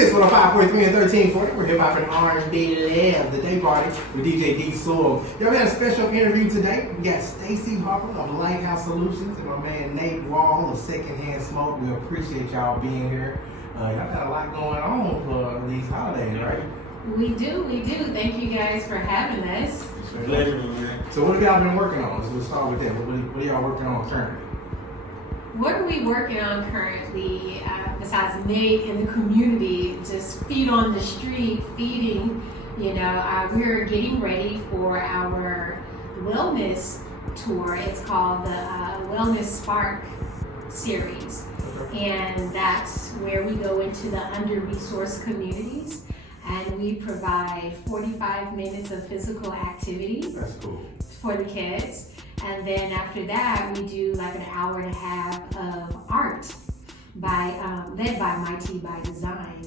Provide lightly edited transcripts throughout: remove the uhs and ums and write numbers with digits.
Kids 105.3 and 1340. We're hip hop and R&B lab. The day party with DJ D Soul. Yo, we had a special interview today. We got Stacy Harper of Lighthouse Solutions and my man Nate Walls of Secondhand Smoke. We appreciate y'all being here. Y'all got a lot going on for these holidays, right? We do. Thank you guys for having us. Pleasure, man. So what have y'all been working on? Let's start with that. What are y'all working on currently? What are we working on currently, besides Nate and the community, just feet on the street, feeding, we're getting ready for our wellness tour. It's called the Wellness Spark series. And that's where we go into the under-resourced communities and we provide 45 minutes of physical activity. That's cool. For the kids. And then after that, we do like an hour and a half of art led by Mighty by Design.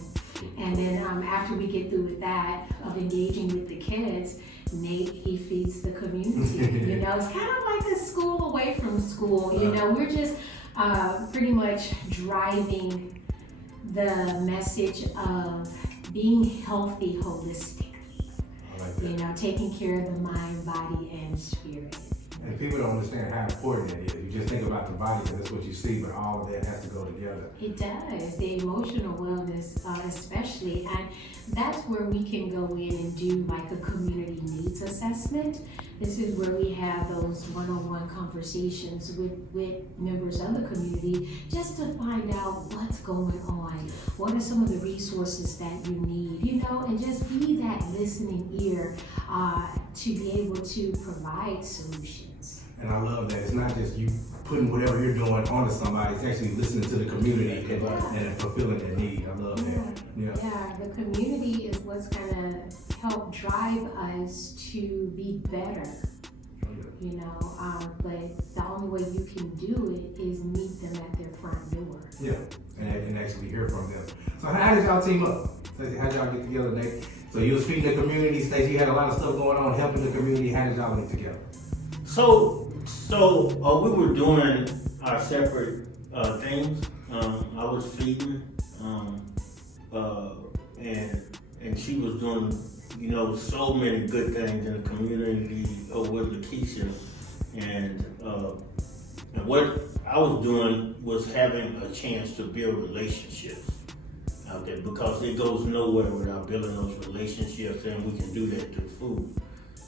And then after we get through with that, of engaging with the kids, Nate, he feeds the community. It's kind of like a school away from school. We're just pretty much driving the message of being healthy holistically. Taking care of the mind, body, and spirit. And people don't understand how important that is. You just think about the body, and that's what you see, but all of that has to go together. It does. The emotional wellness, especially, and that's where we can go in and do like a community needs assessment. This is where we have those one-on-one conversations with members of the community just to find out what's going on. What are some of the resources that you need, and just be that listening ear to be able to provide solutions. And I love that. It's not just you putting whatever you're doing onto somebody, it's actually listening to the community and fulfilling their need. I love that. Yeah, the community is what's gonna help drive us to be better. But the only way you can do it is meet them at their front door. Yeah, and actually hear from them. So how did y'all team up? Stacey, how did y'all get together, Nate? So you was feeding the community. Stacey, you had a lot of stuff going on, helping the community. How did y'all get together? So we were doing our separate things. I was feeding, and she was doing, so many good things in the community with Lakeisha. And what I was doing was having a chance to build relationships out there, because it goes nowhere without building those relationships, and we can do that through food.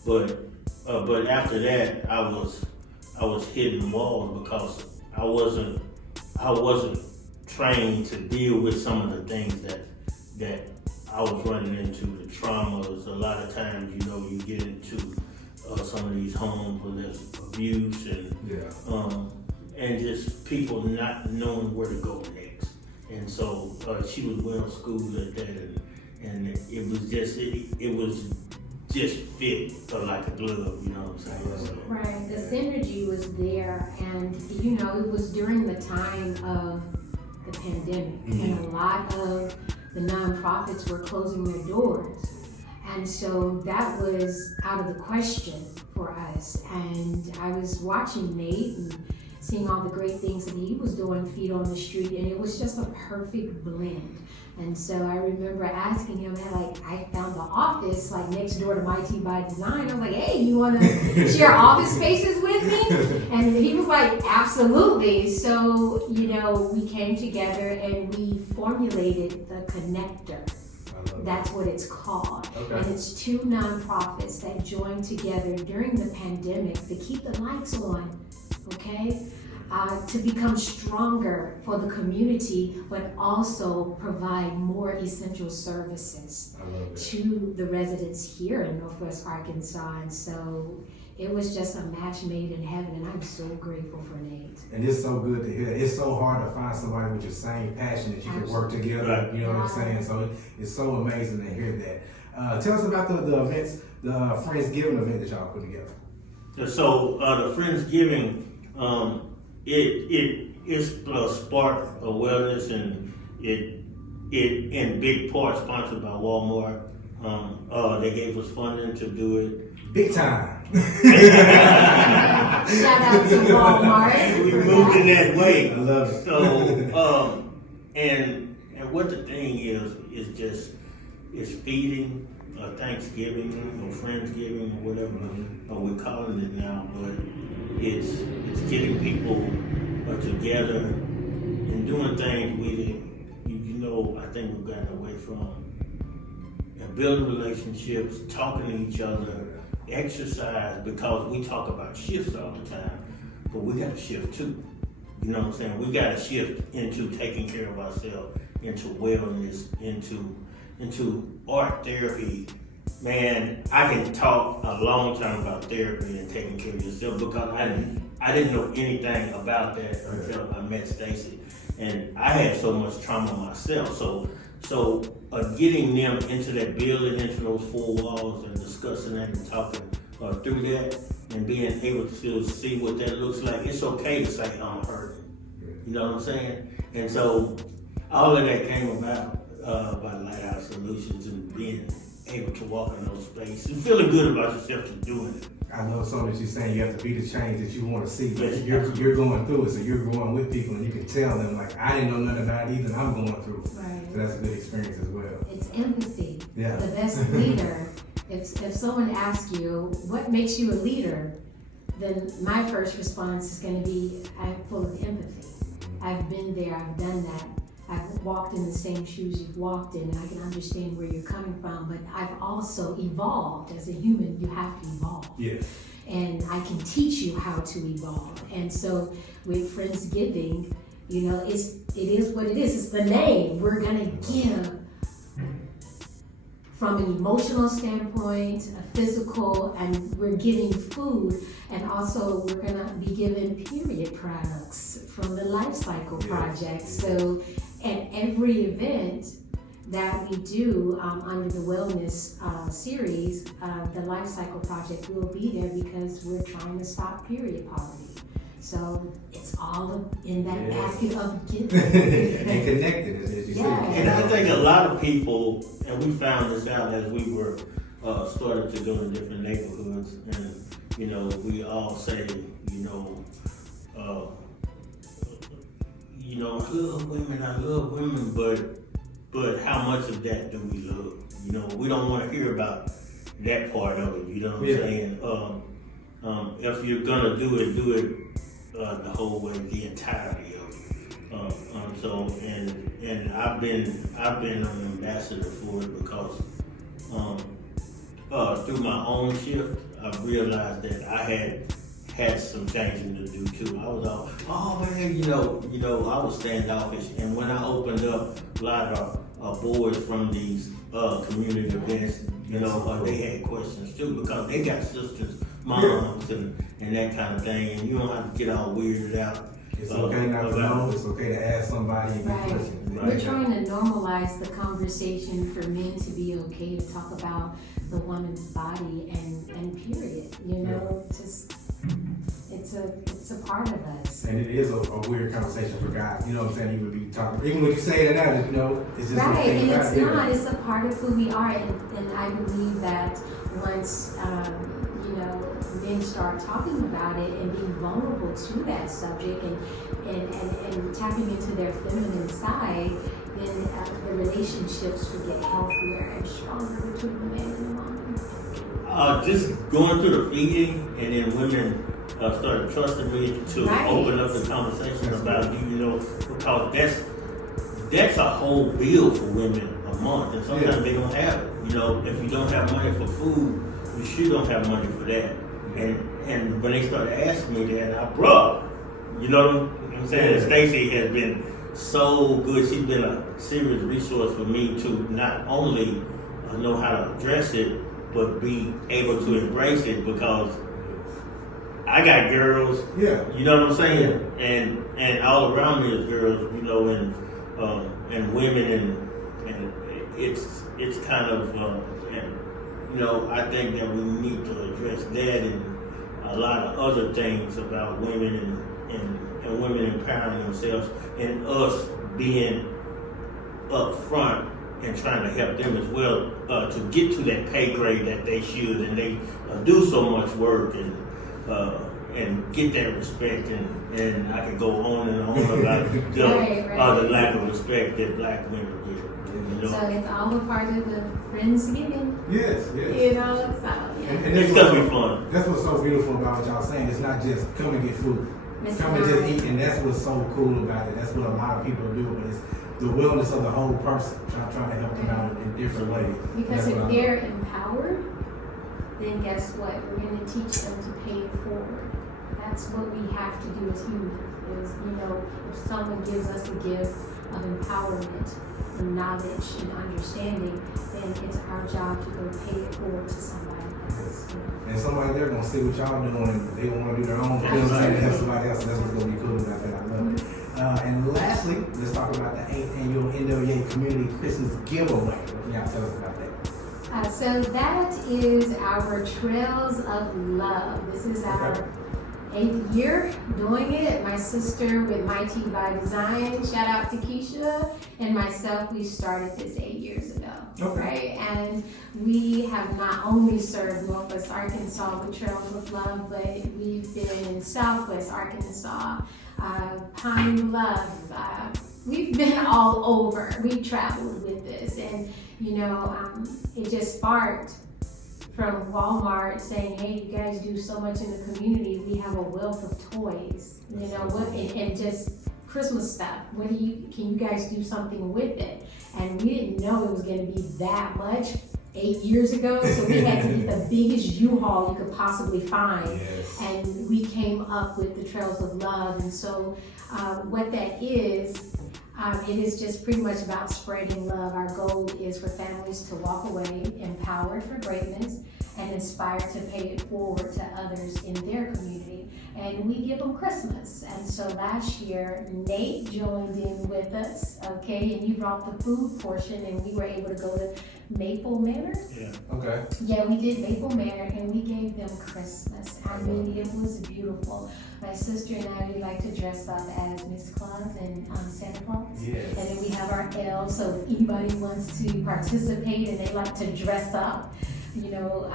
But after that, I was hitting walls because I wasn't trained to deal with some of the things that I was running into, the traumas. A lot of times, you get into some of these homes where there's abuse and just people not knowing where to go next. And so she was well schooled at that, and it was just fit like a glove, you know what I'm saying? So, right, the synergy was there, and it was during the time of the pandemic, and a lot of the nonprofits were closing their doors, and so that was out of the question for us. And I was watching Nate and seeing all the great things that he was doing, feet on the street, and it was just a perfect blend. And so I remember asking him, I found the office next door to Mighty by Design. I was like, hey, you want to share office spaces with me? And he was like, absolutely. So, we came together and we formulated the connector. That's what it's called. Okay. And it's two nonprofits that joined together during the pandemic to keep the lights on, okay? To become stronger for the community, but also provide more essential services to the residents here in Northwest Arkansas. And so it was just a match made in heaven, and I'm so grateful for Nate. And it's so good to hear. It's so hard to find somebody with your same passion that you can work together. You know what I'm saying? So it's so amazing to hear that. Tell us about the events, the Friendsgiving event that y'all put together. So the Friendsgiving, it's spark of wellness, and it in big part sponsored by Walmart. They gave us funding to do it. Big time. Shout out to Walmart. We moved in that way. I love it. So and what the thing is just it's feeding, Thanksgiving or Friendsgiving or whatever we're calling it now, but it's getting people together and doing things we didn't, I think we've gotten away from. And building relationships, talking to each other, exercise, because we talk about shifts all the time, but we got to shift too. You know what I'm saying? We got to shift into taking care of ourselves, into wellness, into art therapy. Man, I can talk a long time about therapy and taking care of yourself because I didn't know anything about that until I met Stacy. And I had so much trauma myself. So getting them into that building, into those four walls and discussing that and talking through that and being able to see what that looks like. It's okay to say I'm hurting. You know what I'm saying? And so all of that came about by Lighthouse Solutions and being able to walk in those spaces and feeling good about yourself to doing it. I know something that you're saying, you have to be the change that you want to see. Yes. You're going through it, so you're going with people and you can tell them, like, I didn't know nothing about it either, I'm going through it. Right. So that's a good experience as well. It's empathy. Yeah. The best leader, if someone asks you, what makes you a leader, then my first response is going to be, I'm full of empathy. I've been there, I've done that. I've walked in the same shoes you've walked in, and I can understand where you're coming from, but I've also evolved. As a human, you have to evolve. Yeah. And I can teach you how to evolve. And so with Friendsgiving, it is what it is. It's the name. We're gonna give from an emotional standpoint, a physical, and we're giving food, and also we're gonna be giving period products from the Life Cycle Project. So at every event that we do under the wellness series, the Life Cycle Project will be there because we're trying to stop period poverty. So it's all in that basket of giving. And connected, as you said. And I think a lot of people, and we found this out as we were started to go to different neighborhoods, and we all say, I love women, but how much of that do we love? We don't want to hear about that part of it. You know what I'm saying? If you're gonna do it the whole way, the entirety of it. And I've been an ambassador for it because through my own shift, I've realized that I had some changing to do too. I was all, oh man, I was standoffish, and when I opened up a lot of boards from these community events, they had questions too because they got sisters, moms, and that kind of thing, and you don't have to get all weirded out. It's okay not to know. It's okay to ask somebody and get questions. We're trying to normalize the conversation for men to be okay to talk about the woman's body and period. It's a part of us. And it is a weird conversation for guys. You know what I'm saying? You would be talking, even when you say it now, it's just right. And it's not. It's a part of who we are, and I believe that once men start talking about it and being vulnerable to that subject and tapping into their feminine side, then the relationships will get healthier and stronger between the man and the woman. Just going through the feeding, and then women started trusting me to open up the conversation about because that's a whole bill for women a month, and sometimes they don't have it. If you don't have money for food, you sure don't have money for that. And when they started asking me that, you know what I'm saying? Stacy has been so good. She's been a serious resource for me to not only know how to address it, but be able to embrace it because I got girls. Yeah. You know what I'm saying? Yeah. And all around me is girls, and women, and it's kind of I think that we need to address that and a lot of other things about women and women empowering themselves and us being up front and trying to help them as well to get to that pay grade that they should, and they do so much work and get that respect, and I could go on and on about the lack of respect that black women get. You know? So it's all a part of the Friendsgiving. Yes. You know, so yeah. And It's gonna be fun. That's what's so beautiful about what y'all saying. It's not just come and get food. It's Come and not. just eat, and that's what's so cool about it. That's what a lot of people do, but it's the wellness of the whole person, trying to help them out in different ways. Because That's if what I they're love. empowered, then guess what? We're going to teach them to pay it forward. That's what we have to do as humans. Is, you know, if someone gives us a gift of empowerment and knowledge and understanding, then it's our job to go pay it forward to somebody else. And somebody there gonna see what y'all doing, and they gonna want to do their own thing and help somebody else. That's what's gonna be cool about that. I love it. And lastly, let's talk about the 8th annual NWA Community Christmas Giveaway. What can y'all tell us about that? So that is our Trails of Love. This is our 8th year doing it. My sister with Mighty by Design, shout out to Keisha, and myself, we started this 8 years ago. Okay. Right? And we have not only served Northwest Arkansas with Trails of Love, but we've been in Southwest Arkansas, Pine Bluff. We've been all over. We've traveled with this, and you know, it just sparked from Walmart saying, "Hey, you guys do so much in the community. We have a wealth of toys, you know, and just Christmas stuff. Can you guys do something with it?" And we didn't know it was going to be that much 8 years ago, so we had to get the biggest U-Haul you could possibly find. Yes. And we came up with the Trails of Love. And so what that is, it is just pretty much about spreading love. Our goal is for families to walk away empowered for greatness and inspired to pay it forward to others in their community. And we give them Christmas. And so last year, Nate joined in with us, okay? And you brought the food portion, and we were able to go to Maple Manor. Yeah. Okay. Yeah, we did Maple Manor, and we gave them Christmas. I mean, it was beautiful. My sister and I, we like to dress up as Miss Claus and Santa Claus. Yes. And then we have our elves, so if anybody wants to participate and they like to dress up, you know,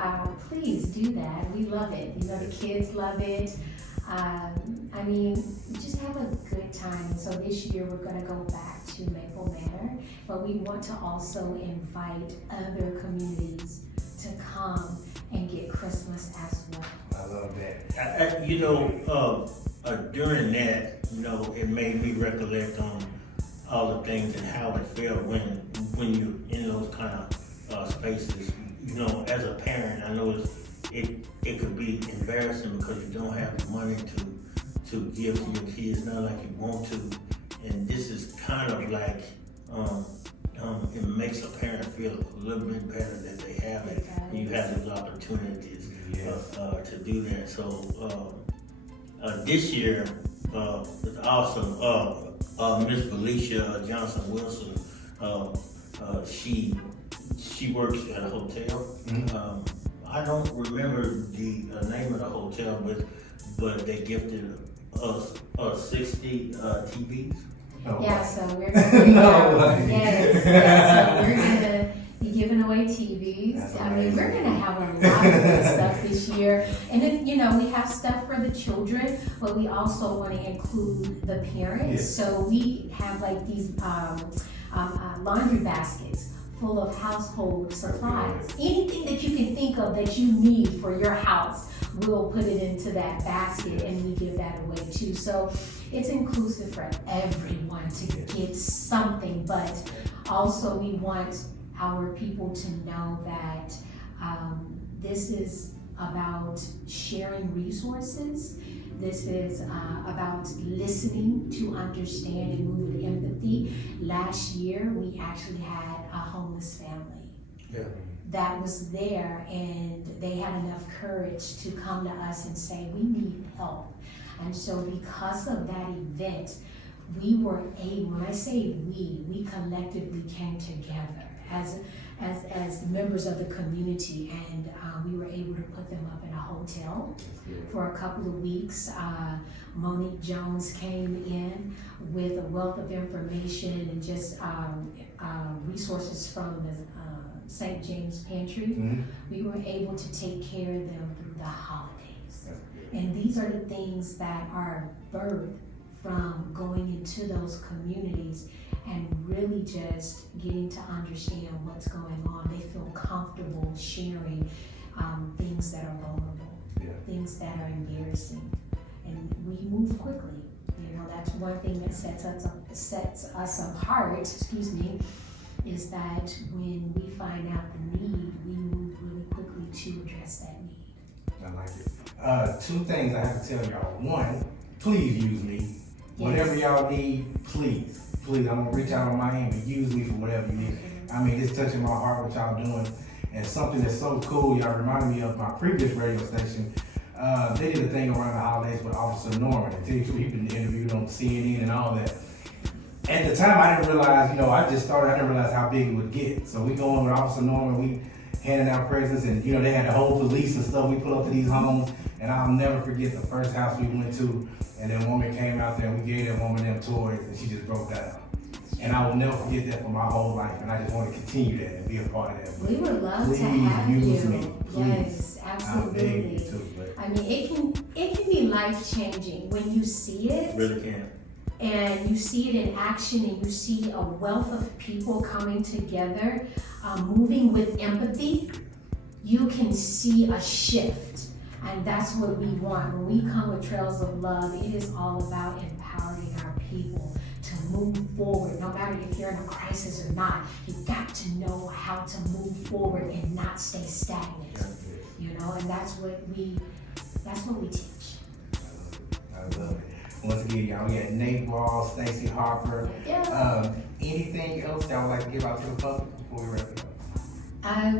please do that. We love it. You know, the kids love it. I mean, just have a good time. So this year we're going to go back to Maple Manor, but we want to also invite other communities to come and get Christmas as well. I love that. You know, during that, you know, it made me recollect on all the things and how it felt when you're in those kind of spaces. You know, as a parent, I know it could be embarrassing because you don't have the money to give to your kids, not like you want to. And this is kind of like, it makes a parent feel a little bit better that they have it. And you have those opportunities to do that. So this year was awesome. Miss Felicia Johnson Wilson, she works at a hotel. Mm-hmm. I don't remember the name of the hotel, but they gifted us 60 TVs. Oh, Yeah, wow. so we're going No way. so we're going to be giving away TVs. That's I mean, we're amazing. going to have a lot of good stuff this year. And then, you know, we have stuff for the children, but we also want to include the parents. Yes. So we have like these laundry baskets full of household supplies. Anything that you can think of that you need for your house, we'll put it into that basket and we give that away too. So it's inclusive for everyone to get something, but also we want our people to know that this is about sharing resources. This is about listening to understand and move with empathy. Last year, we actually had a homeless family that was there, and they had enough courage to come to us and say, we need help. And so because of that event, we were able, when I say we collectively came together as members of the community, and we were able to put them up in a hotel for a couple of weeks. Monique Jones came in with a wealth of information and just resources from the St. James Pantry. Mm-hmm. We were able to take care of them through the holidays. And these are the things that are birthed from going into those communities and really just getting to understand what's going on. They feel comfortable sharing things that are vulnerable, things that are embarrassing, and we move quickly. You know, that's one thing that sets us apart. Excuse me, is that when we find out the need, we move really quickly to address that need. I like it. Two things I have to tell y'all. One, please use me. Whatever y'all need, please. I'm gonna reach out on my end, but use me for whatever you need. I mean, it's touching my heart what y'all doing. And something that's so cool, y'all reminded me of my previous radio station. They did a thing around the holidays with Officer Norman. And tell you the truth, he's been interviewed on CNN and all that. At the time, I didn't realize, I didn't realize how big it would get. So we go in with Officer Norman, we handing out presents, and they had the whole police and stuff. We pull up to these homes, and I'll never forget the first house we went to, and that woman came out there, and we gave that woman them toys, and she just broke down. And I will never forget that for my whole life, and I just want to continue that and be a part of that. We would love to have you. Yes, absolutely. I mean, it can be life changing when you see it. Really can. And you see it in action, and you see a wealth of people coming together, moving with empathy. You can see a shift, and that's what we want. When we come with Trails of Love, it is all about empowering our people to move forward. No matter if you're in a crisis or not, you got to know how to move forward and not stay stagnant. And that's what we teach. I love it. Once again, y'all, we had Nate Walls, Stacy Harper. Yeah. Anything else y'all would like to give out to the public before we wrap it up?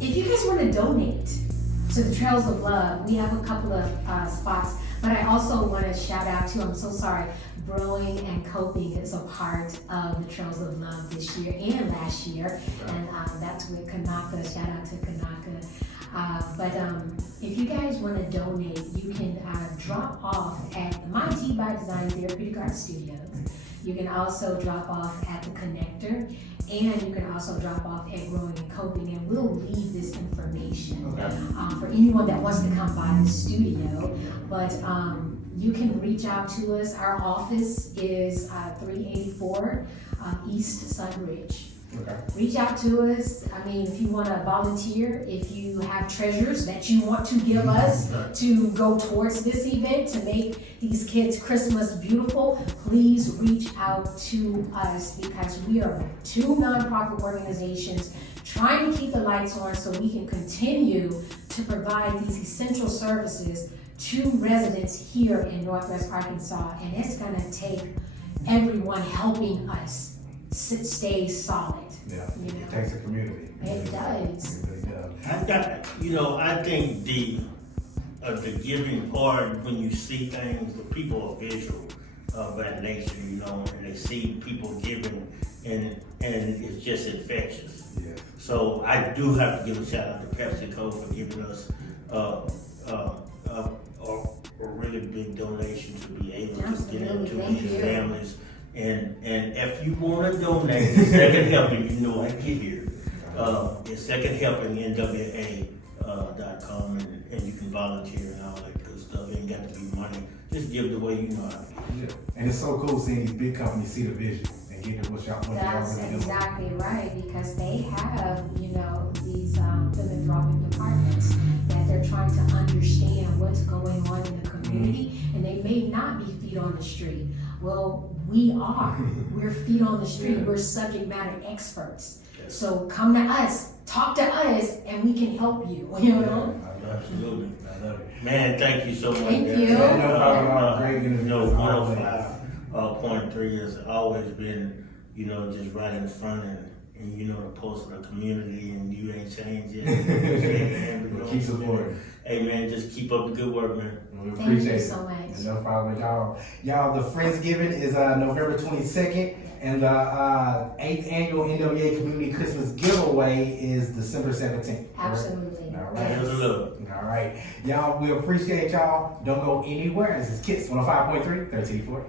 If you guys want to donate to the Trails of Love, we have a couple of spots. But I also want to shout out to, I'm so sorry, Brewing and Coping is a part of the Trails of Love this year and last year. Okay. And that's with Kanaka. Shout out to Kanaka. But if you guys want to donate, you can drop off at the My Tea by Design Therapeutic Art Studios. You can also drop off at the Connector, and you can also drop off at Growing and Coping, and we'll leave this information for anyone that wants to come by the studio. But you can reach out to us. Our office is 384 East Sunbridge. Okay. Reach out to us. I mean, if you want to volunteer, if you have treasures that you want to give us to go towards this event to make these kids' Christmas beautiful, please reach out to us, because we are two nonprofit organizations trying to keep the lights on so we can continue to provide these essential services to residents here in Northwest Arkansas. And it's going to take everyone helping us stay solid. Yeah, it takes a community. It does. It really does. I think the giving part, when you see things, the people are visual by nature, and they see people giving, and it's just infectious. Yeah. So I do have to give a shout out to PepsiCo for giving us a really big donation to be able to get into these families. And if you want to donate to Second Helping, I get here. It's secondhelpingnwa.com, and you can volunteer and all that good stuff. It ain't got to be money. Just give the way you know how to give. Yeah. And it's so cool seeing these big companies see the vision and get what y'all want. That's exactly right, because they have, these philanthropic departments that they're trying to understand what's going on in the community, and they may not be feet on the street. Well, we are. We're feet on the street. Yeah. We're subject matter experts. Yeah. So come to us, talk to us, and we can help you. Absolutely. I love it. Man, thank you so much. Thank you. No problem. Great interview. 105.3 has always been, just right in front and the pulse of the community, and you ain't changed yet. Keep supporting. Hey man, just keep up the good work, man. We appreciate Thank you so much. No problem, y'all. The Friendsgiving is November 22nd, and the 8th annual NWA Community Christmas Giveaway is December 17th. Absolutely. All right. All right. Y'all, we appreciate y'all. Don't go anywhere. This is KISS 105.3, 1340.